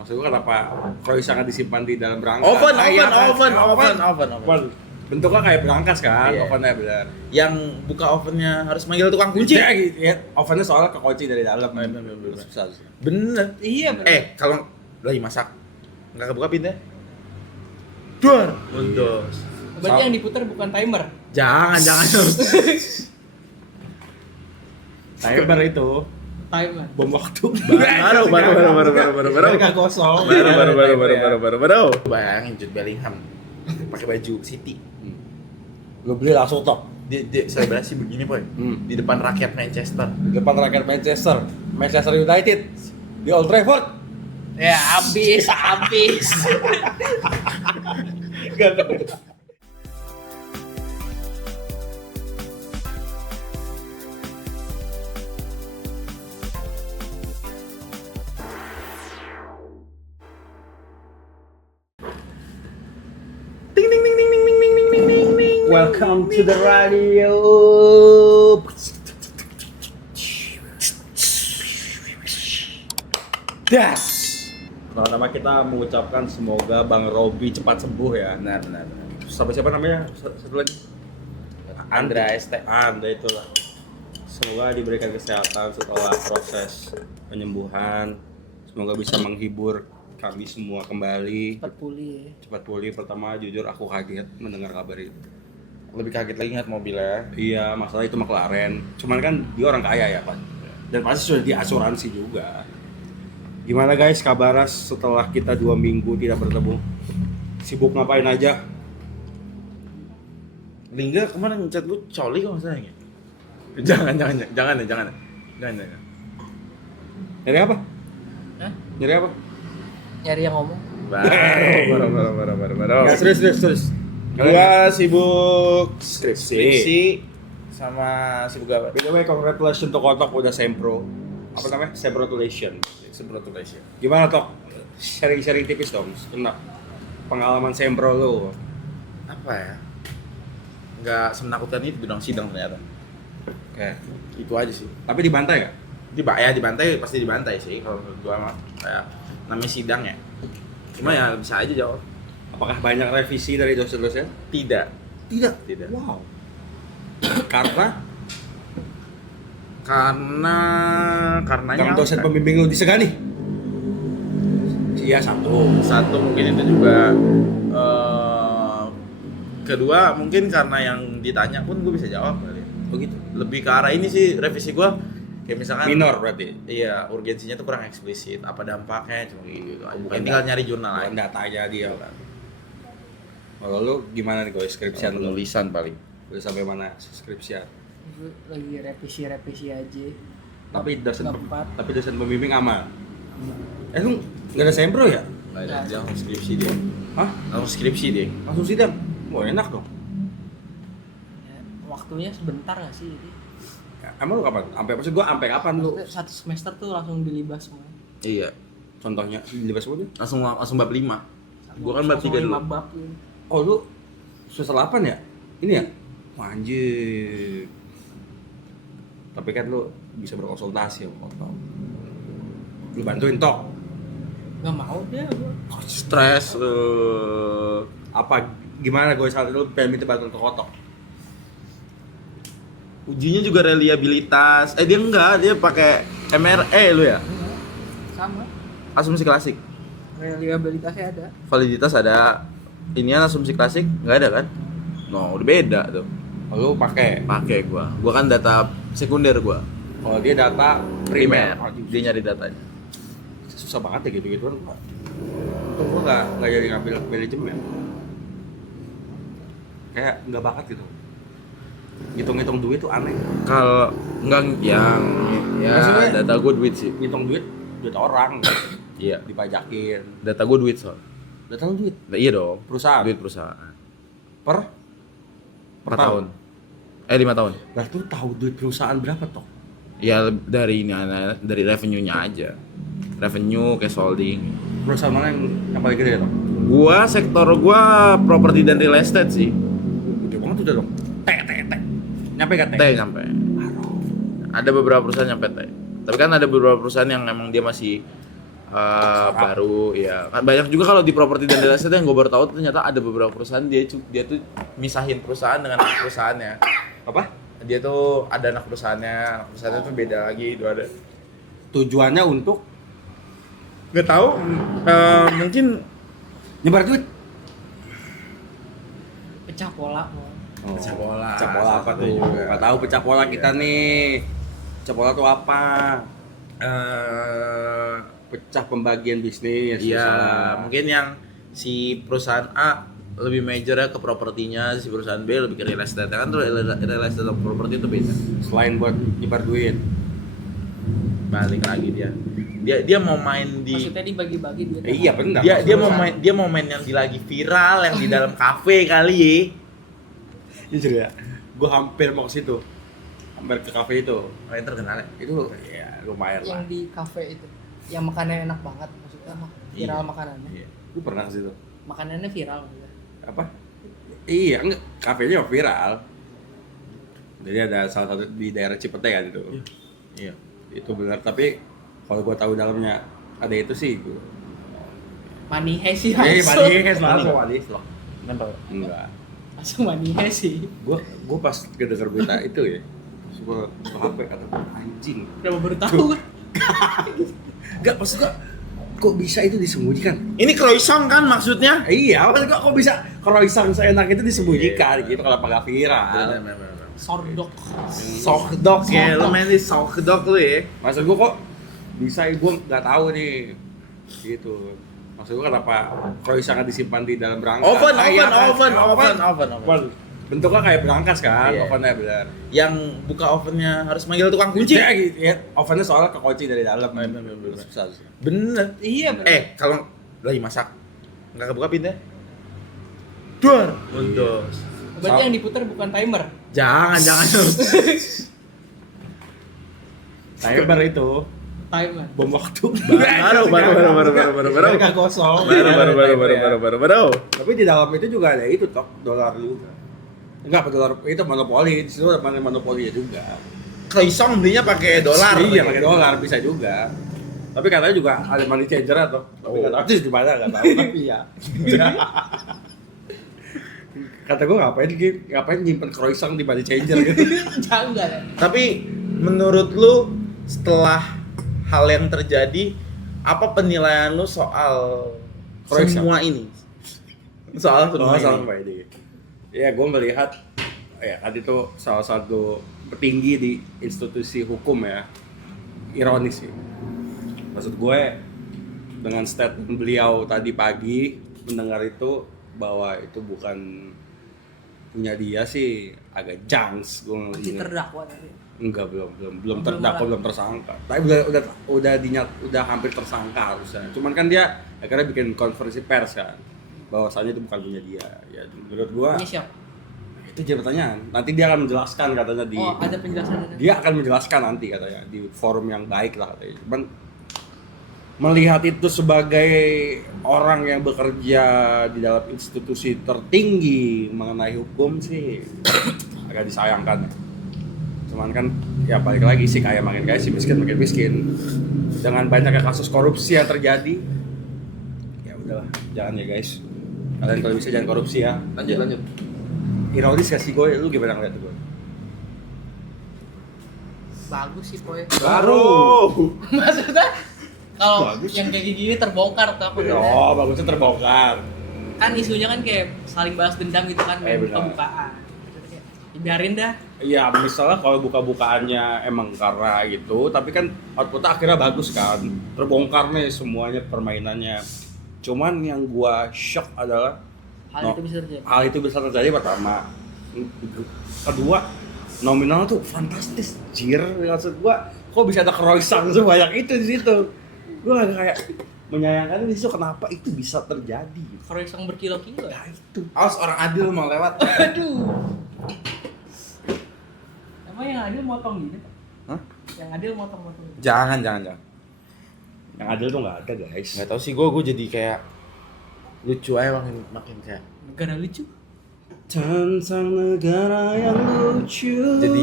Maksud gua kenapa croissant disimpan di dalam berangkas? Oven. Bentuknya kayak berangkas kan, Iya. ovennya benar. Yang buka ovennya harus manggil tukang kunci. Ya, gitu ya. Ovennya soalnya kekunci dari dalam. Bener. Susah. Bener. Iya, bener. Kalau lagi masak nggak kebuka pintunya. Duar. Mundos. Berarti yang diputar bukan timer. Jangan. Timer itu Timer. bom waktu. Baru. Biar nggak kosong. Baru. Bayangin Jude Bellingham pakai baju City. Lu beli langsung top. Dia selebrasi begini, Boy. Di depan rakyat Manchester. Di depan rakyat Manchester United di Old Trafford. Ya, habis. Welcome to the radio. Das. Pertama kita mengucapkan semoga Bang Robi cepat sembuh ya. Benar. Sampai siapa namanya? Satu lagi. Andra ST. Anda itulah. Semoga diberikan kesehatan setelah proses penyembuhan. Semoga bisa menghibur kami semua kembali. Cepat pulih. Pertama jujur aku kaget mendengar kabar itu. Lebih kaget lagi ngeliat mobilnya. Iya, masalah itu McLaren. Cuman kan dia orang kaya ya, Pak. Dan pasti sudah diasuransi juga. Gimana guys kabarnya setelah kita 2 minggu tidak bertemu? Sibuk ngapain aja? Lingga kemarin ngechat gue coli kok masalahnya. Jangan. Nyari apa? Hah? Nyari apa? Nyari yang ngomong. Baru. Ya, serius. Gua sibuk Skripsi. sama sibuk apa? By the way, congratulations untuk Kotok udah sempro. Apa namanya? Semprotulation. Semprotulation. Gimana Tok? Sharing tipis dong tentang pengalaman sempro lu. Apa ya? Nggak semenakutkan itu bidang sidang ternyata. Oke. Itu aja sih. Tapi dibantai nggak? Dibantai pasti dibantai sih kalau menurut gua mah. Kayak namanya sidang ya. Cuma ya bisa aja jawab. Apakah banyak revisi dari dosen-dosen? Tidak. Wow. Karena Karenanya dosen apa? pembimbing lu disegani. Iya Satu mungkin itu juga kedua mungkin karena yang ditanya pun gue bisa jawab kali. begitu. Lebih ke arah ini sih revisi gue kayak misalkan Minor berarti. iya urgensinya tuh kurang eksplisit apa dampaknya cuma gitu aja. Bukan Tinggal nyari jurnal Bukan aja. data aja dia. Kalau lu gimana nih guys skripsian lu? Penulisan paling. Udah sampai mana skripsian? Gue lagi revisi aja. Tapi dosen pembimbing aman. Lu nggak ada sempro ya? Nggak ada, dia langsung skripsi dia. Hah? Langsung skripsi dia. Langsung sidang? Wah enak dong. Ya, waktunya sebentar nggak sih? Jadi, Ya, emang lu kapan? Sampai kapan lu? maksudnya satu semester tuh langsung dilibas semua. Iya. Contohnya di bahasa apa? Langsung bab 5. Gua kan bab 3 dulu. 5 bab gitu. Oh lu semester 8 ya? Ini ya? Wah, anjir. Tapi kan lu bisa berkonsultasi sama Kotok. Lu bantuin Tok. Nggak mau dia gua. Stres Apa gimana gue saat itu pengen minta bantuan ke Kotok? ujinya juga reliabilitas. Dia pakai MRE lu ya? Sama. Asumsi klasik. Reliabilitasnya ada. Validitas ada. Inian asumsi klasik nggak ada kan? No, udah beda tuh. Oh, lu pakai. Pakai gua kan data sekunder gua. Kalau dia data primer. Dia nyari datanya. Susah banget ya gitu-gitu kan. Untung gua nggak jadi ngambil manajemen. Kayak nggak bakat gitu. Ngitung-ngitung duit tuh aneh. Kalau enggak yang ya Maksudnya- data gua duit sih. Ngitung duit orang Iya. dipajakin. Data gua duit soal. Data lu duit Nah, iya dong. perusahaan Duit perusahaan. per 4 tahun. 5 tahun. Lah tuh tahu duit perusahaan berapa toh? Ya dari dari revenue-nya aja. Revenue cash holding. Perusahaan mana yang paling gede toh? Sektor gua properti dan real estate sih. Gede banget udah dong. Tek. Nyampe gak T nyampe. Ada beberapa perusahaan nyampe T. Tapi kan ada beberapa perusahaan yang emang dia masih baru ya. Banyak juga kalau di properti dan real estate yang gue baru tahu ternyata ada beberapa perusahaan dia tuh misahin perusahaan dengan anak perusahaannya. Apa? Dia tuh ada anak perusahaannya tuh beda lagi itu ada. Tujuannya untuk Nggak tahu, mungkin nyebar duit. Pecah pola. Oh, Pecah pola. Pecah pola apa Satu tuh? juga. Nggak tahu pecah pola kita nih. Pecah pola tuh apa? Pecah pembagian bisnis. Iya, misalnya. mungkin yang si perusahaan A lebih majornya ke propertinya, si perusahaan B lebih ke real estate. Kan tuh real estate dan properti itu beda. Selain buat nyebar duit. Balik lagi dia mau main di Maksudnya dibagi-bagi duit. Iya benar. dia mau main yang di lagi viral yang di dalam kafe kali ya. Jujur ya, gue hampir mau ke situ. Hampir ke kafe itu. Oh, yang terkenal ya. Itu ya lumayan lah. Yang di kafe itu. Yang makanannya enak banget maksudnya viral Iya. makanannya. Iya. Gue pernah ke situ. Makanannya viral maksudnya. Apa? Iya, enggak. Kafenya viral. Jadi ada salah satu di daerah Cipete kan itu. Iya. Itu benar, tapi kalau gue tahu dalamnya ada itu sih gue. Money heist sih Eh, langsung. manis langsung manis loh. Nempel. Enggak. Langsung money heist sih. Gue pas kedenger berita itu ya, gue HP kata anjing. Kenapa baru tahu? Enggak, maksud gue kok bisa itu disembunyikan? Ini croissant kan maksudnya? Iya, maksud gue kok bisa croissant seenak itu disembunyikan Iya. gitu kalau nggak viral. Sordok. Sokdok ya, lu main di sokdok lu ya. Maksud gue kok bisa, gue nggak tahu nih gitu. Maksud gue kenapa croissant disimpan di dalam berangkas? Oven. Bentuknya kayak berangkas kan, Iya. ovennya benar. Yang buka ovennya harus manggil tukang kunci. Ya, gitu, ya. Ovennya soalnya kekunci dari dalam. Bener. Susah. Bener. Iya, bener. Kalau lagi masak nggak kebuka pintunya? Dor. Mundos. Berarti yang diputar bukan timer. Jangan. Timer itu Timer. bom waktu. Baru. Nggak kosong. Baru. Tapi di dalam itu juga ada itu toh, dolar juga. Enggak, dolar itu monopoli, di situ ada monopoli juga. Croissant belinya pakai dolar. Iya, pakai dolar bisa juga. Tapi katanya juga ada money changer atau. Tapi Oh. nggak tahu itu di mana, nggak tahu. Tapi iya. Kata gue ngapain nyimpen croissant di money changer gitu. Jangan. Tapi menurut lu setelah hal yang terjadi, apa penilaian lu soal Croissant. semua ini? Soal semua ini. Sama ini. Ya, gue melihat ya kan itu salah satu petinggi di institusi hukum ya. Ironis sih. Maksud gue dengan statement beliau tadi pagi mendengar itu bahwa itu bukan punya dia sih agak jangs gue Masih terdakwa tadi. enggak belum Belum terdakwa malah. belum tersangka tapi udah hampir tersangka harusnya cuman kan dia akhirnya bikin konferensi pers kan bahwasannya itu bukan punya dia ya menurut gua Punya siapa? itu jadi pertanyaan nanti dia akan menjelaskan katanya di Oh, ada penjelasannya. dia akan menjelaskan nanti katanya di forum yang baik lah katanya cuman melihat itu sebagai orang yang bekerja di dalam institusi tertinggi mengenai hukum sih agak disayangkan. Cuman kan ya balik lagi sih kaya makin kaya, si miskin makin miskin. Dengan banyaknya kasus korupsi yang terjadi, ya udahlah, jangan ya guys. Kalian kalau bisa jangan korupsi ya. Lanjut. Ironis gak sih gue? Lu gimana ngeliat gue? Bagus sih poe. Baru. Maksudnya kalau Bagus. yang kayak gini terbongkar tuh apa namanya? Oh, bagusnya terbongkar. Kan isunya kan kayak saling balas dendam gitu kan, main Benar. buka-bukaan. Maksudnya kayak, ya biarin dah. Iya, misalnya kalau buka-bukaannya emang karena gitu, tapi kan outputnya akhirnya bagus kan. Terbongkar nih semuanya permainannya. Cuman yang gua shock adalah Hal itu bisa terjadi. hal itu bisa terjadi pertama. Kedua, nominal tuh fantastis, jir. Maksud gua, kok bisa ada croissant sebanyak itu di situ? Gua agak kayak menyayangkan di situ kenapa itu bisa terjadi. Croissant berkilo-kilo. Ya itu. Awas orang adil mau lewat. Aduh. Emang yang adil motong gini? Hah? Yang adil motong-motong gitu. Jangan. Yang adil tuh nggak ada guys. Nggak tahu sih gue jadi kayak lucu aja makin kayak. Negara lucu. Tentang negara yang lucu. Jadi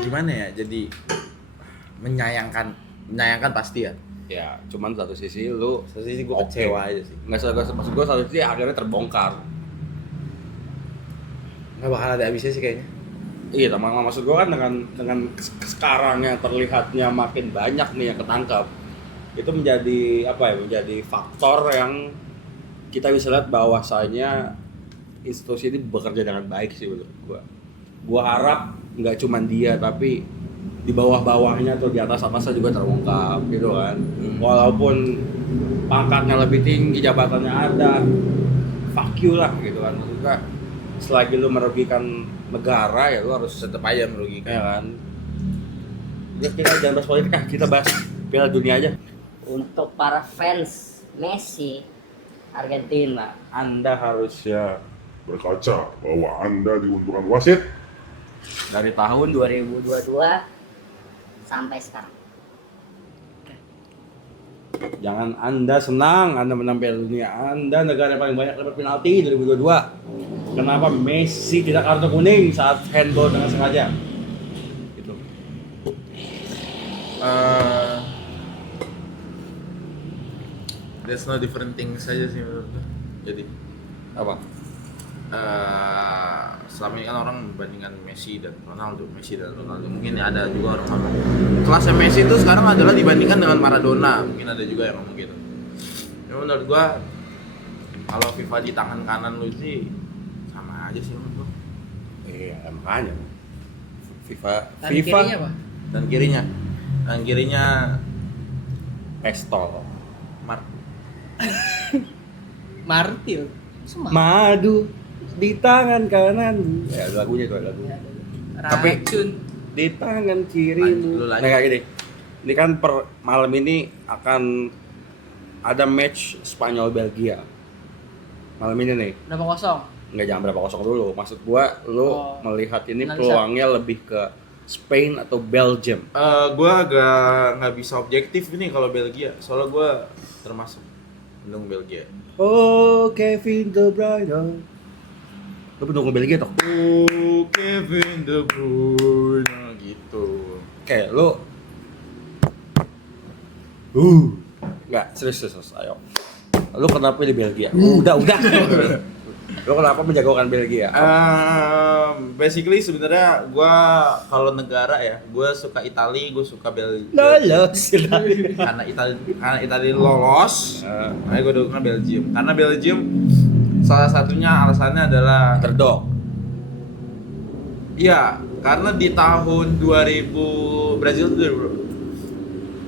gimana ya? Jadi menyayangkan pasti ya. Ya, cuman satu sisi lu Satu sisi gue oke. kecewa aja sih. Maksud gue satu sisi akhirnya terbongkar. Nggak bakal ada habisnya sih kayaknya. Iya, maksud gue kan dengan sekarang yang terlihatnya makin banyak nih yang ketangkap, itu menjadi apa ya? Menjadi faktor yang kita bisa lihat bahwasanya institusi ini bekerja dengan baik sih menurut gue. Gue harap nggak cuma dia, tapi di bawah-bawahnya atau di atas-atasnya juga terungkap gitu kan. Walaupun pangkatnya lebih tinggi, jabatannya ada, fuck you lah gitu kan. Maksudnya selagi lu merugikan negara ya lu harus Tetap aja merugikan. ya kan. Ya kita jangan bahas politik, kita bahas Piala Dunia aja. Untuk para fans Messi Argentina, Anda harusnya berkaca bahwa Anda diuntungkan wasit dari tahun 2022 sampai sekarang. jangan Anda senang Anda menang Piala Dunia. Anda negara yang paling banyak dapat penalti 2022. Kenapa Messi tidak kartu kuning saat handball dengan sengaja? Gitu. There's no different things saja sih menurut gue. Jadi Apa? selama ini kan orang membandingkan Messi dan Ronaldo. Mungkin ada juga orang ngomong kelasnya Messi itu sekarang adalah dibandingkan dengan Maradona. Mungkin ada juga yang ngomong gitu. Ya menurut gua kalau FIFA di tangan kanan lu sih sama aja sih menurut gua. Iya, makanya. Tangan kirinya apa? Dan kirinya pestol. Martil. Semua. Madu di tangan kanan. Ya lagunya tuh lagunya. Tapi- Racun. Di tangan kirimu. Lu lanjut. Nah kayak gini. Ini kan per malam ini akan ada match Spanyol Belgia. Malam ini nih. Berapa kosong? Nggak, jangan berapa kosong dulu. Maksud gua lu Oh, melihat ini analisa. peluangnya lebih ke Spain atau Belgium. Gua agak nggak bisa objektif ini kalau Belgia. Soalnya gua termasuk mendukung Belgia. Oh, Kevin De Bruyne. Lu pendukung Belgia toh? Oh, Kevin De Bruyne gitu. Kayak lu Nggak, serius, ayo. Lu kenapa pilih Belgia? Udah. Lu kenapa menjagokan Belgia? Basically sebenarnya gua kalau negara ya, gua suka Italia, gua suka Belgia. Lolos. Karena Italia lolos, makanya gua dukung Belgium. Karena Belgium salah satunya alasannya adalah Underdog. iya, karena di tahun 2000 Brazil itu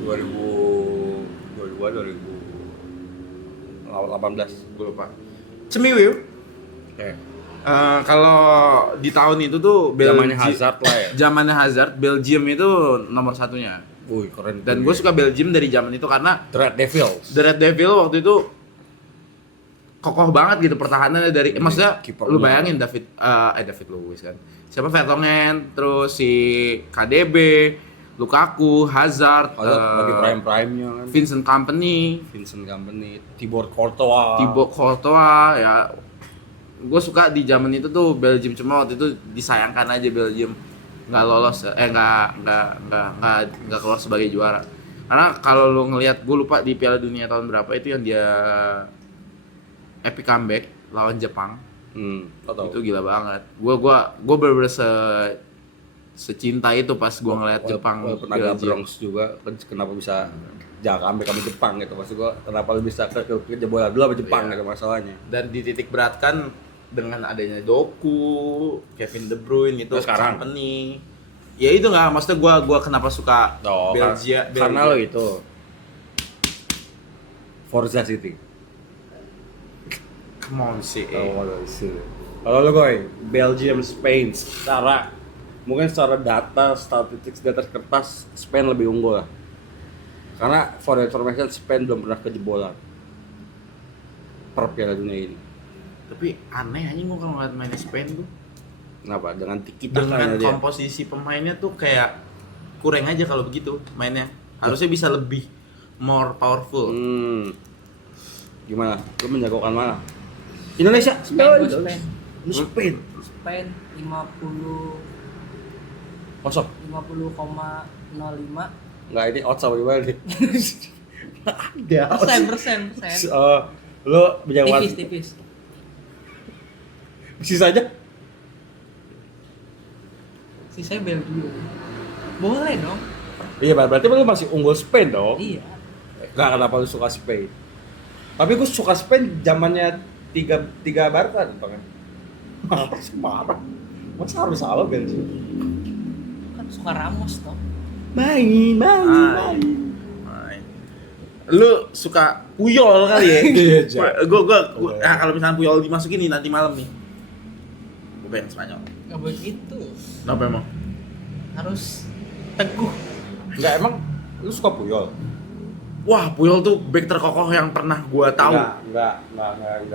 2018. gue lupa. Cemiwiu. Oke. Kalau di tahun itu tuh Zamannya Hazard lah ya. Zamannya Hazard, Belgium itu nomor satunya. Wih, keren. Dan gue suka Belgium dari zaman itu karena Red Devils. The Red Devil waktu itu kokoh banget gitu pertahanannya dari maksudnya Kipernya. lu bayangin David Luiz kan. Siapa Vertonghen, terus si KDB, Lukaku, Hazard, Lagi prime-nya kan. Vincent Kompany, Vincent Kompany, Thibaut Courtois. Thibaut Courtois ya. Gue suka di zaman itu tuh Belgium, cuma waktu itu disayangkan aja Belgium nggak lolos nggak keluar sebagai juara. Karena kalau lu ngelihat, gue lupa di Piala Dunia tahun berapa itu yang dia epic comeback lawan Jepang. Tahu. Itu gila banget. Gue bener-bener secinta itu pas gue ngeliat Jepang Walaupun agak Belgium. Bronx juga, kenapa bisa jangan sampai kami Jepang gitu. Maksud gua kenapa lu bisa ke jebolan dulu sama Jepang Iya. gitu masalahnya. Dan dititik beratkan dengan adanya Doku, Kevin De Bruyne itu Terus sekarang? Kompany. Ya itu nggak, maksudnya gue kenapa suka Belgia. Karena lo itu Forza City. Come on sih. Kalau lo goy, Belgium, Spain, mungkin secara data, statistik di atas kertas, Spain lebih unggul lah. Karena for information, Spain belum pernah kejebolan per Piala Dunia ini. Tapi aneh aja gue kalau ngeliat mainnya Spain tuh. Kenapa? Dengan tiki Dengan takanya dia. komposisi pemainnya tuh kayak kurang aja kalau begitu mainnya. Harusnya bisa lebih more powerful. Gimana? Lu menjagokan mana? Indonesia, Spain. Lu Spain. Spain 50 Kosong. 50,05. Enggak, ini out sama gimana nih? Ada. Persen. Lo menjawab Tipis. sisanya? Sisanya Belgia. Boleh dong. Iya, berarti lu masih unggul Spain dong. Iya. Gak kenapa lu suka Spain. Tapi gue suka Spain zamannya tiga Barca tuh kan. Marah. Masa harus salah Belgia? Kan suka Ramos toh. Main. Lu suka Puyol kali ya? Iya, Gua nah kalau misalnya Puyol dimasukin nih nanti malam nih. Gua pengen Spanyol. Gak begitu. Kenapa emang? Harus teguh. Enggak, emang lu suka Puyol? Wah, Puyol tuh back terkokoh yang pernah gua tahu. Enggak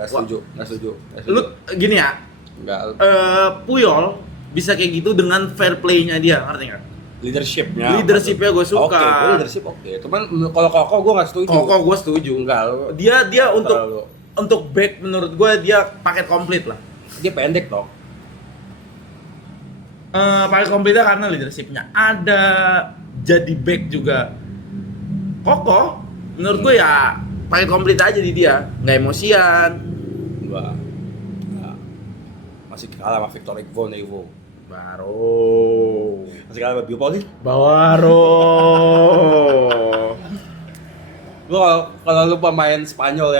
setuju. Lu gini ya, Enggak. Puyol bisa kayak gitu dengan fair play-nya dia, ngerti nggak? Leadership-nya gue suka. Oke, gue leadership oke. Cuman kalau Koko gue nggak setuju. Koko gue setuju. Enggak. Dia untuk back menurut gue dia paket komplit lah. Dia pendek dong. Paket komplitnya karena leadership-nya ada, jadi back juga. Koko menurut gue ya paket komplit aja di dia, nggak emosian. Enggak. Masih kalah sama Victor Evo. Baru. Masih kalah sama Biopoli. Baru. Lu kalau lu pemain Spanyol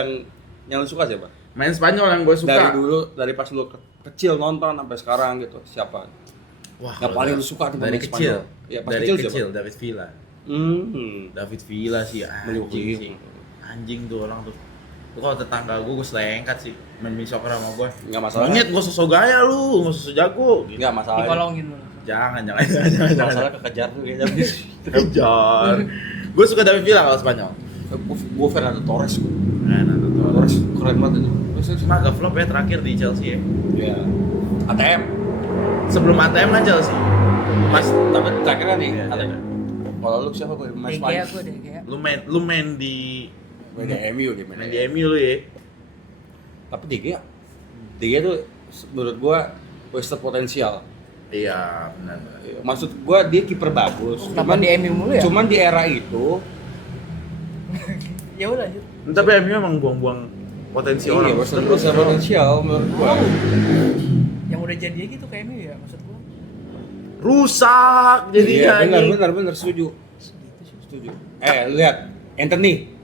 yang lu suka siapa? Main Spanyol yang gue suka. Dari dulu, dari pas lu kecil nonton sampai sekarang gitu, siapa? Wah, yang paling lu suka tuh dari pemain kecil. Spanyol. Iya, pas Dari kecil kecil siapa? David Villa. Hmm. David Villa sih anjing sih. Anjing tuh orang tuh. Tuh kalau tetangga gue selengkat sih main mini soccer sama gue. Enggak masalah. Monyet gue sosok gaya lu, gue sosok jago. Gitu. Enggak masalah. Dikolongin lu. Jangan. Masalah kekejar tuh kayaknya. Kejar. Gue suka David Villa kalau Spanyol. Gue Fernando Torres. Nah, Torres keren banget itu. cuma agak flop ya terakhir di Chelsea ya. Iya. ATM. Sebelum ATM kan Chelsea. Mas, tapi terakhirnya nih Iya, ATM. iya. Kalau lu siapa gue main Kayak Spanyol? gue deh kayak. Lu main di Main di MU dia main di MU lu ya. Tapi dia tuh menurut gua wasted potensial. Iya, benar. Maksud gua dia kiper bagus. Kenapa di MU mulu ya? Cuman di era itu Ya udah lanjut. Tapi MU emang buang-buang potensi orang. iya, wasted potensial menurut gua. Yang udah jadi gitu kayak MU ya maksud gua. Rusak Iya, jadinya. benar setuju. Setuju. Lihat Anthony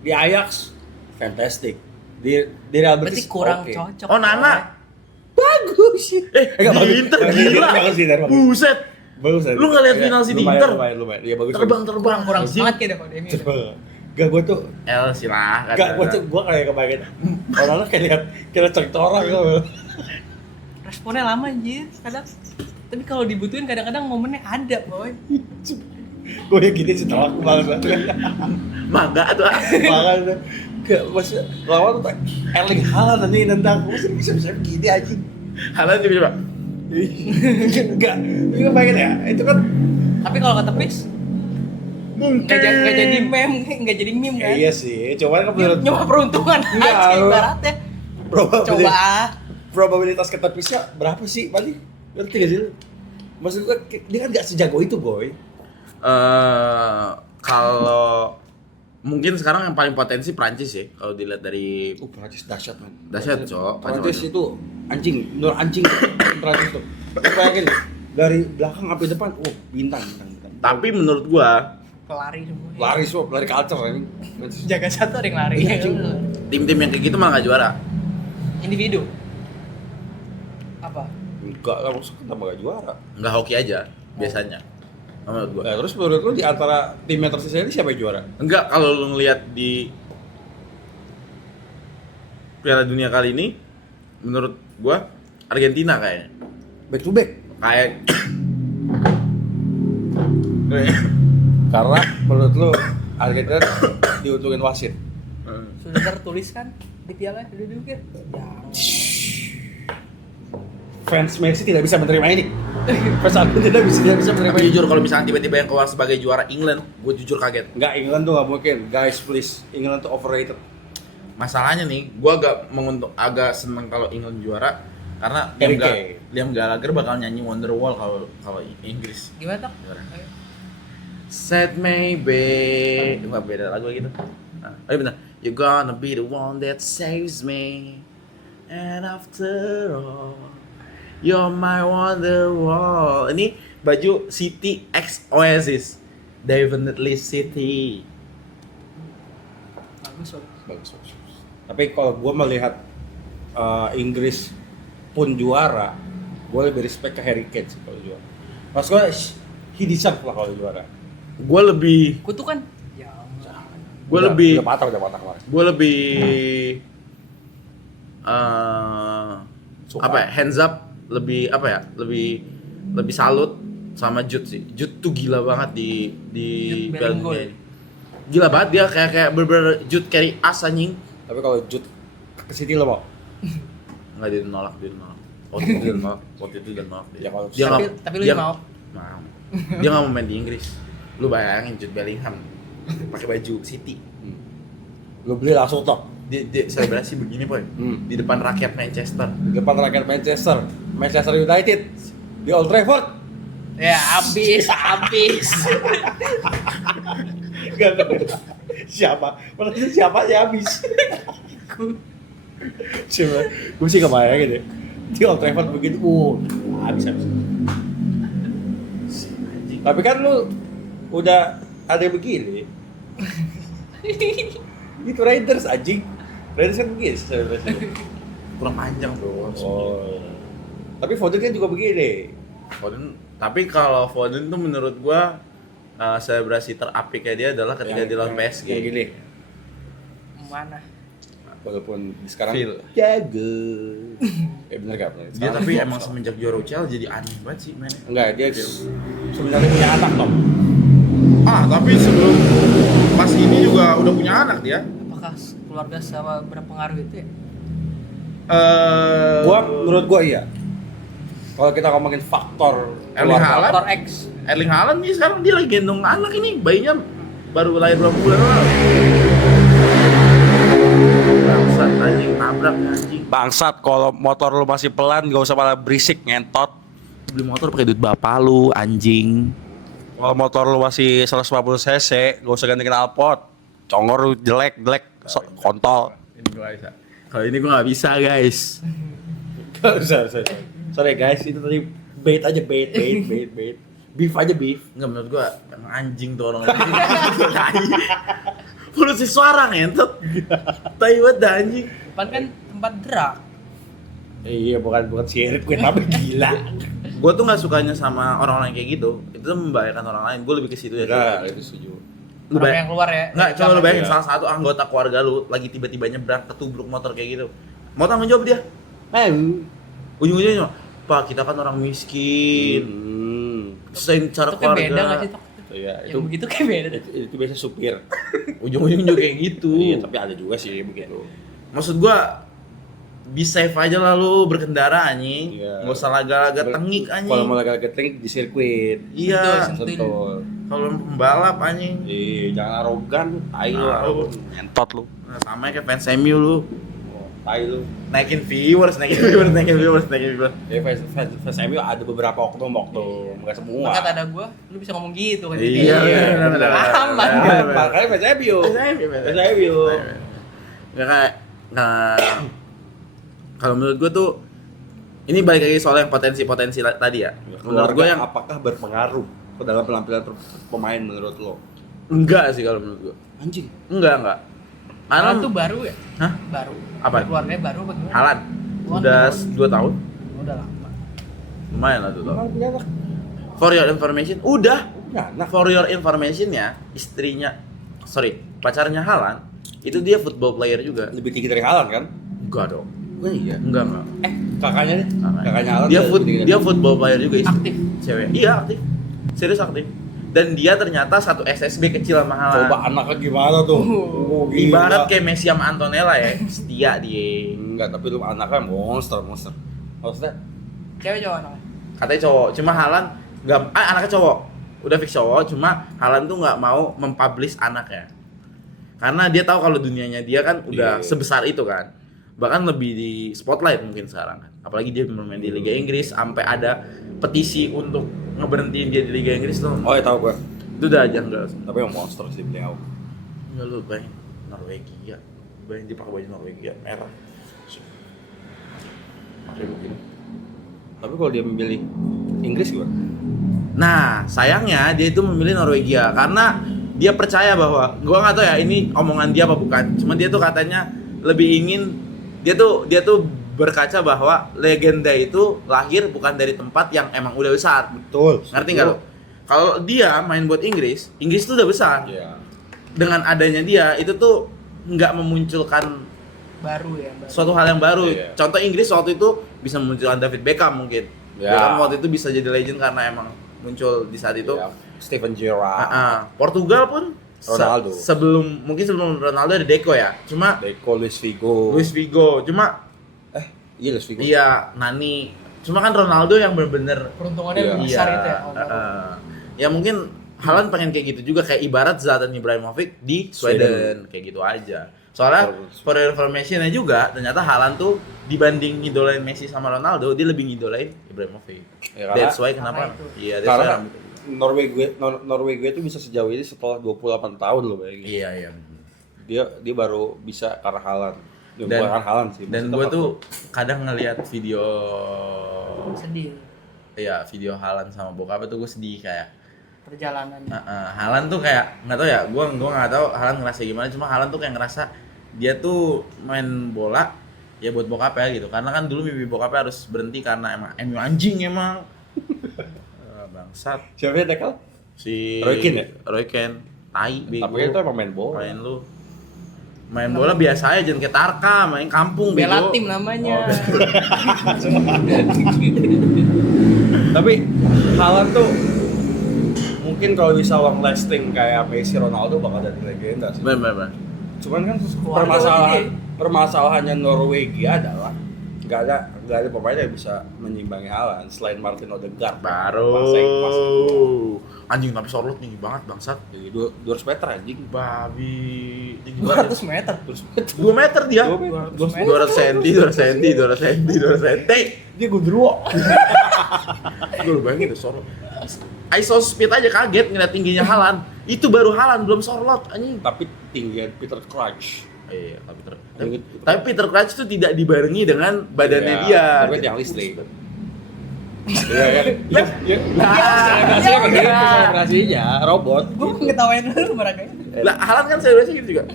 di Ajax fantastic. Di Real Betis Berarti kurang oke. cocok. Oh, Nana. Bagus sih. Di Inter gila. Buset. Bagus. Lu nggak lihat final City Inter? Lumayan. Iya bagus. Terbang. Kurang semangat kayak deh kalau di MU. Gak gue tuh Silahkan. gue kayak kebayang orang kayak cek orang gitu. Responnya lama anjir kadang. Tapi kalau dibutuhin kadang-kadang momennya ada, boy. Gue yang gini setelah aku banget. Mangga tuh. Makanya gak maksudnya lawan tuh Erling Haaland nih nendang. Maksudnya bisa gini aja. Halan tiba-tiba. Enggak. Lu bayangin ya, itu kan Tapi kalau kata Pix nggak jadi meme, nggak jadi meme kan? iya sih, cuman kan menurut Nyoba peruntungan Enggak, aja lu- ibaratnya. probabilitas ketepisnya berapa sih, Bali? Ngerti gak sih lu? Maksud gua dia kan gak sejago itu, boy. Kalau mungkin sekarang yang paling potensi Prancis ya kalau dilihat dari Prancis dahsyat, man. Dahsyat, Cok. Prancis itu anjing, bener anjing Prancis tuh. Lu bayangin dari belakang sampai depan, bintang. tapi menurut gua Pelari semua. Lari culture ini. Jaga satu ada yang lari. Iya, anjing. tim-tim yang kayak gitu malah gak juara. Individu. Apa? Enggak lah, maksudnya kenapa gak juara? Nggak hoki aja biasanya. Menurut gua. Nah, terus menurut lu di antara tim yang tersisa ini siapa yang juara? Enggak, kalau lu ngelihat di Piala Dunia kali ini menurut gua Argentina kayaknya. Back to back. Kayak Karena menurut lu Argentina diuntungin wasit. Sudah tertulis kan di piala duduk ya. Fans Messi tidak bisa menerima ini. Fans Argentina tidak bisa menerima tapi ini. jujur kalau misalnya tiba-tiba yang keluar sebagai juara England, gue jujur kaget. Enggak, England tuh nggak mungkin. Guys, please. England tuh overrated. Masalahnya nih, gue agak seneng kalau England juara karena Harry Kane. Liam Gallagher bakal nyanyi Wonderwall kalau Inggris Gimana tak? juara. Set maybe, nggak beda lagu gitu. Ayo benar. You're gonna be the one that saves me. And after all, you're my wonderwall. Ini baju City X Oasis. Definitely City. Bagus. Tapi kalau gue melihat Inggris pun juara, gue lebih respect ke Harry Kane sih kalau juara. Mas gue, he deserve lah kalau juara. Gue lebih Kutukan. Udah patah kemarin. gue lebih Suka. apa ya, hands up, lebih apa ya, lebih salut sama Jude sih. Jude tuh gila banget di Jude Piala Bellingham. Dunia ini. Gila banget dia, kayak bener-bener Jude carry us anjing. Tapi kalau Jude ke City lo mau? Nggak, dia nolak. Waktu itu dia nolak. Ya, kalau Dia nggak- Tapi lu dia- mau? Mau. Dia nggak mau main di Inggris. Lu bayangin Jude Bellingham pakai baju City. Lo beli langsung top. Dia selebrasi begini boy. Di depan rakyat Manchester. Di depan rakyat Manchester United di Old Trafford. Ya habis. Gak ada siapa sih habis. Coba, gue sih kebayang gitu. Di Old Trafford begitu, habis. Tapi kan lu udah ada yang begini. Itu Raiders anjing. Raiders kan begini selebrasinya. Kurang panjang bro. Oh. Tapi Foden kan juga begini. Foden, tapi kalau Foden tuh menurut gua selebrasi terapiknya dia adalah ketika dia lawan PSG. Yang gini. Mana? Walaupun sekarang Feel. jago. Bener gak? Bener. Dia Sekarang tapi tuh- emang semenjak juara UCL jadi aneh banget sih mainnya. enggak, dia sebenarnya punya anak Tom. Tapi sebelum pas ini juga udah punya anak dia. Apakah keluarga sama berpengaruh itu ya? Menurut gua iya. Kalau kita ngomongin faktor Erling keluarga- Haaland. Faktor X. Erling Haaland nih sekarang dia lagi gendong anak ini, bayinya baru lahir berapa bulan lalu. Bangsat anjing, tabrak anjing. Bangsat, kalau motor lu masih pelan gak usah malah berisik ngentot. Beli motor pakai duit bapak lu anjing. Kalau motor lu masih 150 cc gak usah ganti knalpot. Congor lu jelek kontol. Ini gua bisa. Kalau ini gua nggak bisa guys. Gak usah. Sorry guys, itu tadi bait aja bait. Beef aja beef. Enggak, menurut gua emang anjing tuh orang. Polusi suara ngentot. Tai banget dah anjing. Depan kan tempat drag. Iya, bukan sirkuit tapi gila. Gue tuh nggak sukanya sama orang-orang kayak gitu. Itu tuh membahayakan orang lain. Gue lebih ke situ ya. Enggak, itu setuju. Lu Orang yang keluar ya. Nggak, coba lu bayangin Iya. salah satu anggota keluarga lu lagi tiba-tiba nyebrang ketubruk motor kayak gitu. Mau tanggung jawab dia? Ujung-ujungnya, Pak, kita kan orang miskin. Susahin cara Itu kayak beda keluarga. nggak sih Tok? Iya, Yang begitu kayak beda. itu biasa supir. Ujung-ujungnya juga kayak gitu. Iya, tapi ada juga sih begitu. Maksud gua, be safe aja lah lu berkendara anjing. Iya. Nggak usah laga-laga tengik anjing. Kalau mau laga tengik di sirkuit. Iya, Sentul. kalau pembalap anjing. Iya, jangan arogan, tai lu. Arogan. Ngentot lu. Nah, sama kayak fans MU lu. Tai lu. Naikin viewers. Ya, fans MU ada beberapa oknum, enggak semua. Maka ada gua, lu bisa ngomong gitu kan. Iya, benar. Aman. Makanya fans MU. Fans MU. Nggak kayak, kalau menurut gue tuh, ini balik lagi soal yang potensi-potensi tadi ya. Menurut gue yang apakah berpengaruh ke dalam penampilan pemain menurut lo? enggak sih kalau menurut gue. Anjing. Enggak. Haaland tuh baru ya? Hah? Baru. Apa? Keluarnya baru apa gimana? Haaland udah 2 tahun. Udah lama. Lumayan lah 2 tahun. Emang punya anak? For your information, udah. Nah, For your information ya, pacarnya Haaland itu dia football player juga. lebih tinggi dari Haaland kan? Enggak dong. Oh iya. Enggak. Kakaknya nih? Kakaknya Haaland. Dia football player juga istri. Aktif. Cewek. Iya, aktif. Serius aktif. Dan dia ternyata satu SSB kecil sama Haaland. Coba anaknya gimana tuh? Oh, gila. Ibarat kayak Messi sama Antonella ya, setia dia. Enggak, tapi lu anaknya monster. Maksudnya Cewek cowok anak. Katanya cowok, cuma Haaland nggak, anaknya cowok. Udah fix cowok, cuma Haaland tuh nggak mau mempublish anaknya. Karena dia tahu kalau dunianya dia kan udah Iya. sebesar itu kan. Bahkan lebih di spotlight mungkin sekarang kan. Apalagi dia bermain di Liga Inggris, sampai ada petisi untuk ngeberhentiin dia di Liga Inggris tuh. oh ya tahu gua. Itu udah aja enggak. Tapi yang monster sih beliau. Enggak lu bayangin. Norwegia. Dia pakai baju Norwegia merah. Pakai begini. Tapi kalau dia memilih Inggris gimana? Nah, sayangnya dia itu memilih Norwegia karena dia percaya bahwa gua nggak tahu ya ini omongan dia apa bukan. Cuma dia tuh katanya lebih ingin dia tuh berkaca bahwa legenda itu lahir bukan dari tempat yang emang udah besar. Betul. Ngerti nggak lo? Kalau dia main buat Inggris tuh udah besar. Iya. Dengan adanya dia itu tuh nggak memunculkan Baru ya, baru. suatu hal yang baru. Iya. Contoh Inggris waktu itu bisa memunculkan David Beckham mungkin. Ya. Beckham waktu itu bisa jadi legend karena emang muncul di saat itu. Iya. Steven Gerrard. Portugal pun Ronaldo. sebelum Ronaldo ada Deco ya. Cuma Deco, Luis Figo. Cuma Iya, Luis Figo. iya Nani. Cuma kan Ronaldo yang bener-bener Peruntungannya Iya. lebih besar itu ya. ya mungkin Haaland pengen kayak gitu juga kayak ibarat Zlatan Ibrahimovic di Sweden kayak gitu aja. Soalnya for information-nya juga ternyata Haaland tuh dibanding ngidolain Messi sama Ronaldo dia lebih ngidolain Ibrahimovic. Ya, karena- That's why kenapa? Karena itu. Iya, that's Karena why. Norwegia itu bisa sejauh ini setelah 28 tahun loh bayangin. Iya. Dia baru bisa karena Haaland. Ya, Dan- bukan karena Haaland sih. Dan maksudnya gue tuh faktor. kadang ngelihat video Sedih video Haaland sama bokapnya tuh gue sedih kayak perjalanan. Haaland tuh kayak nggak tahu ya, gue nggak tahu Haaland ngerasa gimana, cuma Haaland tuh kayak ngerasa dia tuh main bola ya buat bokapnya gitu, karena kan dulu mimpi bokapnya harus berhenti karena emang MU anjing emang. Bangsat Siapa yang tackle? si Roy Keane ya? Roy Keane, tai bego. Tapi itu emang main bola. Main bola biasa aja, jangan kayak Tarka, main kampung bego. Bela tim namanya. Tapi Haaland tuh mungkin kalau bisa long lasting kayak Messi, Ronaldo bakal jadi legenda sih. Bener. Cuman kan Keluarga permasalahannya Norwegia adalah nggak ada pemain yang bisa menyimbangi Haaland selain Martin Odegaard. Baru anjing tapi sorot tinggi banget bangsat. Jadi 200 meter anjing. Babi tinggi banget. 200 meter. 2 meter dia. 2 200 cm. Dia gundurwo. Gue bayangin tuh sorot. ISO speed aja kaget ngeliat tingginya Haaland. Itu baru Haaland belum sorot anjing. Tapi tinggian Peter Crouch. Iya, tapi Peter Crouch itu tidak dibarengi dengan badannya Iya, dia. tapi yang listrik. Iya kan? Iya. Iya. Selebrasinya robot. Gue ngetawain lu mereka. Lah, Haaland kan selebrasi gitu juga.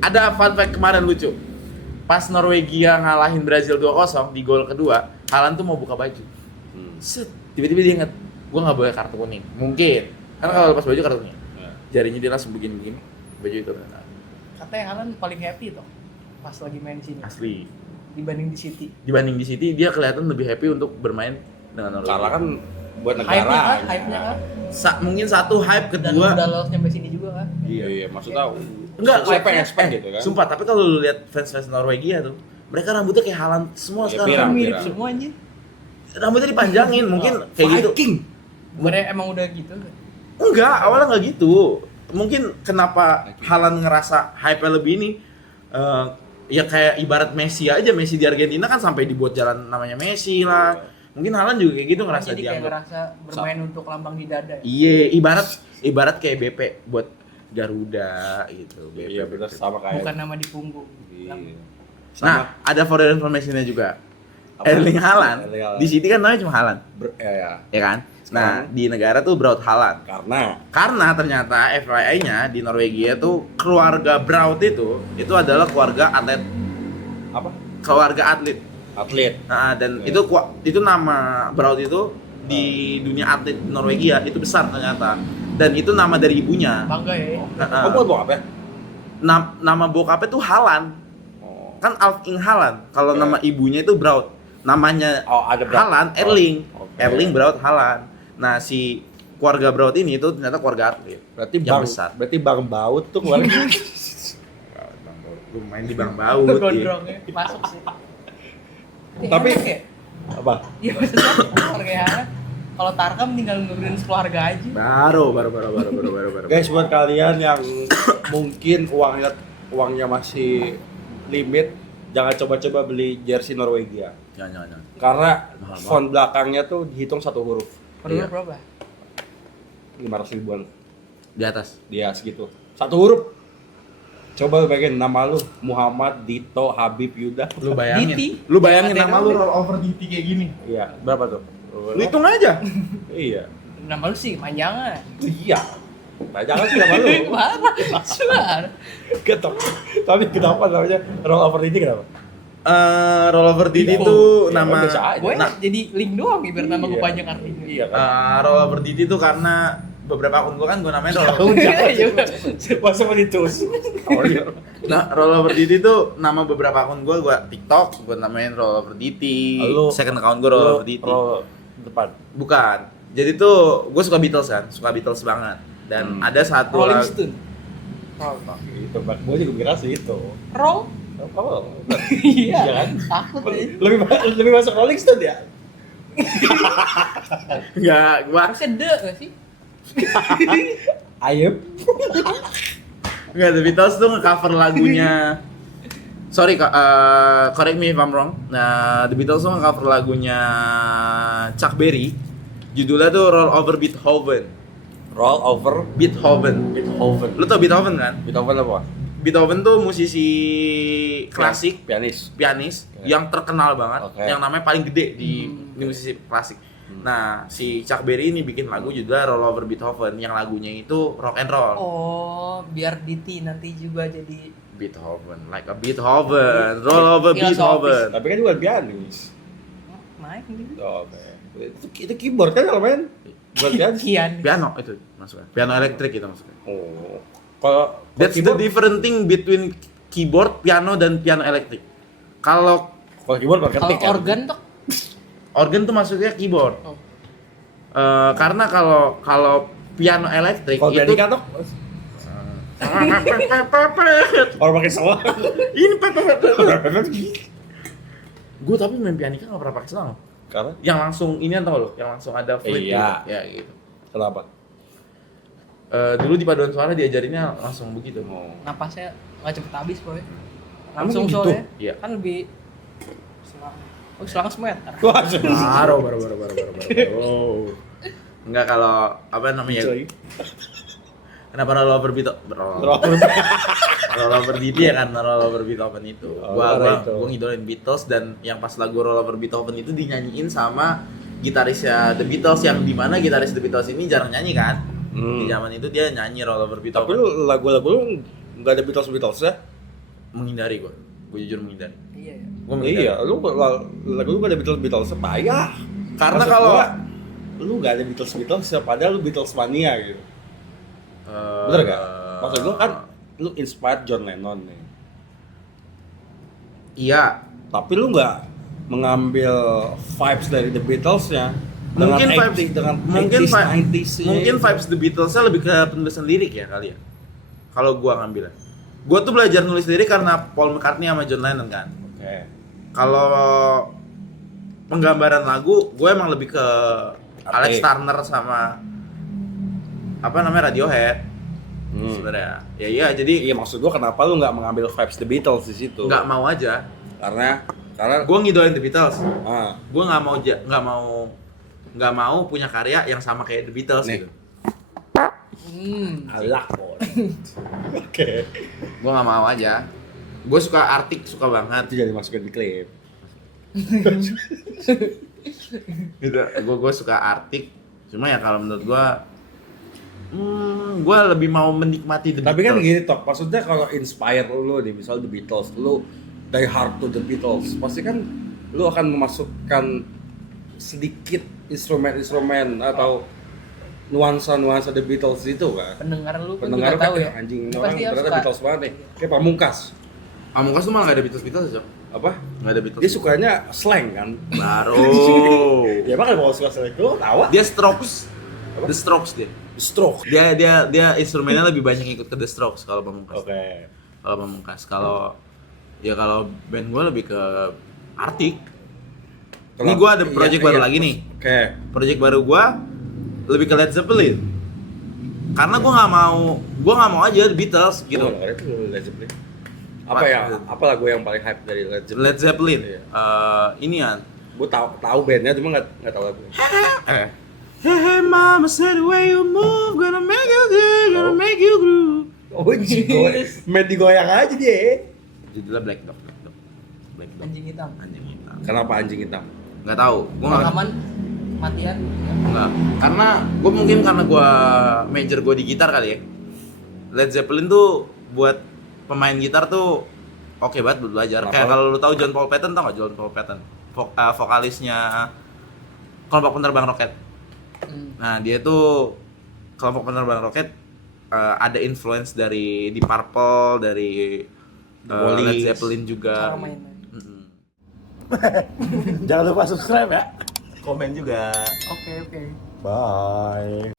Ada fun fact kemarin lucu. Pas Norwegia ngalahin Brazil 2-0 di gol kedua, Haaland tuh mau buka baju. Set, tiba-tiba dia inget, gua nggak boleh kartu kuning. Mungkin. Karena kalau lepas baju kartu kuning. Jarinya dia langsung begini-begini. Baju itu Katanya Haaland paling happy tuh pas lagi main di sini asli. dibanding di City. Dibanding di City, dia kelihatan lebih happy untuk bermain dengan Norwegia. Karena kan buat Hype-nya negara. kan? Mungkin satu hype, Dan kedua. udah lolos nyampe sini juga kan? Iya, maksudnya Enggak, siapa yang hype-nya- expect gitu kan? Sumpah, tapi kalau lu lihat fans-fans Norwegia tuh, mereka rambutnya kayak Haaland semua Ya, sekarang. pirang. Mirip semua anjir. Rambutnya dipanjangin, mungkin kayak gitu. Viking. Bukannya emang udah gitu? Enggak, awalnya nggak gitu. Mungkin kenapa Haaland ngerasa hype-nya lebih ini, ya kayak ibarat Messi aja. Messi di Argentina kan sampai dibuat jalan namanya Messi lah. Mungkin Haaland juga kayak gitu ngerasa Jadi kayak dianggap. ngerasa bermain untuk lambang di dada. Iya, ibarat kayak BP buat Garuda gitu. BP. Iya, benar sama kayak. Bukan nama di punggung. Iya. Nah, ada for your information-nya juga. Apa? Erling Haaland. Erling Haaland. Di City kan namanya cuma Haaland, Ya. ya kan? Nah, Sekarang? di negara tuh Braut Haaland. Karena Ternyata FYI-nya di Norwegia tuh keluarga Braut itu adalah keluarga atlet, apa? keluarga atlet. Atlet. Nah, dan Ya. itu nama Braut itu di dunia atlet Norwegia itu besar ternyata. Dan itu nama dari ibunya. Bangga ya. Nah, Kamu mau apa? nama bokapnya tuh Haaland. Oh. Kan Alf-Ing Haaland. Kalau Ya. nama ibunya itu Braut. Namanya Oh, ada Braut. Haaland, Erling. Oh, oke. Erling Braut Haaland. Nah, si keluarga Braut ini itu ternyata keluarga atlet. Berarti yang bang besar. Berarti Bang Baut tuh keluarga. Lu main di Bang Baut ya. Gondrongnya masuk sih. Tapi- enak ya? Apa? Iya maksudnya keluarga Haaland. Kalau Tarkam tinggal nurunin sekeluarga aja. Baru. Guys, buat kalian yang mungkin uangnya masih limit, jangan coba-coba beli jersey Norwegia. Jangan. Karena Mahal font belakangnya tuh dihitung satu huruf. Perlu Iya. berapa? 500 ribuan Di atas. dia segitu. Satu huruf. Coba lu bayangin nama lu Muhammad Dito Habib Yuda. Lu bayangin. Diti. Lu bayangin Ada nama lu namanya. roll over Diti kayak gini. Iya, berapa tuh? Lu hitung aja. Iya. Nama lu sih panjangan. Iya. Nah, jangan sih nama lu. Parah. Suar. Ketok. Tapi kenapa namanya roll over ini kenapa? Roll over Diti Iya. tuh Ya, nama biasa aja. Gue Nah. jadi link doang nih biar nama gue Iya. panjang artinya. Iya kan. roll over Diti tuh karena beberapa akun gua kan gua namain roll over. Iya. Masa menitus. Oh iya. Nah, roll over Diti tuh nama beberapa akun gua TikTok gua namain roll over Diti. Lu- Second account gua roll over Diti. Roll depan. Bukan. Jadi tuh gue suka Beatles kan, suka Beatles banget. Dan ada satu Rolling lagu Stone. Itu, Bang. Gua juga kira sih itu. Roll. Oh, Iya. Iya kan? Takut ya. lebih masuk Rolling Stone ya? enggak gua Harusnya de gak sih? Ayep. enggak The Beatles tuh nge-cover lagunya. Sorry, correct me if I'm wrong. Nah, The Beatles tuh nge-cover lagunya Chuck Berry. Judulnya tuh Roll Over Beethoven. Roll over Beethoven. Beethoven. Lu tau Beethoven kan? Beethoven apa? Beethoven tuh musisi klasik, Pianis. pianis Oke. yang terkenal banget, Oke. yang namanya paling gede di musisi klasik. Nah, si Chuck Berry ini bikin lagu judulnya Roll Over Beethoven, yang lagunya itu rock and roll. Oh, biar Diti nanti juga jadi Beethoven, like a Beethoven, Roll Over Filosofis. Beethoven. Tapi kan bukan pianis. main gitu. Oh, oke. Itu keyboard kan kalau main? Bukan pianis. Kian. Piano itu masuknya, piano elektrik itu masuknya. Oh. Kalau That's the different thing between keyboard, piano, dan piano elektrik. Kalau keyboard pakai Kalau ketik kan? organ tuh organ tuh masuknya keyboard. Oh. Karena kalau piano elektrik Kalau itu pianika tuh orang pakai selang. ini gue tapi main pianika nggak pernah pakai selang. Karena Yang langsung ini tau lo, yang langsung ada flip Iya. gitu. Ya gitu. kenapa? Dulu di paduan suara diajarinnya langsung begitu. Oh. napasnya nggak cepet habis boy. Emang Langsung gitu? soalnya. Iya. Kan lebih selang. Oh, selang semeter. Wah, Baru. Enggak kalau apa namanya? coy. Kenapa roll over roll over Diti ya kan roll over Beethoven itu. Oh, Gua itu. ngidolain Beatles dan yang pas lagu roll over Beethoven itu dinyanyiin sama gitarisnya The Beatles yang dimana gitaris The Beatles ini jarang nyanyi kan. Di zaman itu dia nyanyi roll over Tapi Beethoven. lu lagu-lagu lu nggak ada Beatles ya? Menghindari gue jujur menghindari. Iya ya. Gua menghindari. Iya, lagu lu nggak ada Beatles payah. Karena Maksud kalau gua, lu nggak ada Beatles padahal lu Beatles mania gitu. Bener gak? Maksud gua kan lu inspired John Lennon nih. Iya, Tapi lu nggak mengambil vibes dari The Beatles-nya. mungkin dengan vibes 80s, dengan mungkin 80s, vibes 90s-nya mungkin itu. vibes The Beatles-nya lebih ke penulisan lirik ya kali ya. Kalau gua ngambilnya. Gua tuh belajar nulis lirik karena Paul McCartney sama John Lennon kan. Oke. Kalau penggambaran lagu, gue emang lebih ke Alex Artik. Turner sama apa namanya Radiohead sebenarnya. Ya iya, jadi Iya, maksud gua kenapa lu nggak mengambil vibes The Beatles di situ? nggak mau aja. Karena Gue ngidolain The Beatles. ah, Gue nggak mau punya karya yang sama kayak The Beatles Nih. gitu. alak boy. Oke. Gue nggak mau aja. Gue suka Arctic, suka banget. Itu jadi masukin di klip. Gitu. Gue suka Arctic. Cuma ya kalau menurut gue lebih mau menikmati The Tapi Beatles. kan gini Tok, maksudnya kalau inspire lu nih, misal The Beatles, lu die hard to The Beatles, pasti kan lu akan memasukkan sedikit instrumen-instrumen atau nuansa-nuansa The Beatles itu kan. Pendengar lu kan Pendengar juga kan tahu ya. anjing ini Pasti orang harus ternyata suka. Beatles banget nih. Kayak Pamungkas. Among Us tuh malah nggak ada Beatles Cok. Apa? Nggak ada Beatles. Dia sukanya slang kan. Baru. Ya makanya mau suka slang lu tawa. Dia Strokes. The Strokes dia. Stroke. Dia instrumennya lebih banyak ikut ke The Strokes kalau Pamungkas. Oke. Kalau Pamungkas, kalau band gue lebih ke Arctic. Ini gue ada project baru lagi nih. Oke. Project baru gue lebih ke Led Zeppelin. Karena gue nggak mau aja The Beatles gitu. Gua nggak ngerti Led Zeppelin. Apa ya? Apa lagu yang paling hype dari Led Zeppelin? Led Zeppelin. Iya. Ini kan. Gue tahu bandnya cuma nggak tahu lagunya. Hey, hey mama said the way you move gonna make you good, gonna make you groove. Oh, main digoyang aja dia. Judulnya Black Dog. Anjing hitam. Anjing hitam. Kenapa anjing hitam? Nggak tahu, gue nggak. Rekaman matian. Enggak, karena gue mungkin karena gue major gue di gitar kali ya. Led Zeppelin tuh buat pemain gitar tuh oke banget buat belajar. Kenapa? Kayak kalau lu tahu John Paul Patton, tau nggak John Paul Patton? Vokalisnya kelompok penerbang roket. Nah dia tuh kelompok penerbang roket ada influence dari Deep Purple, dari Led Zeppelin juga. Cara main-main. Jangan lupa subscribe ya. Komen juga. Oke. Bye.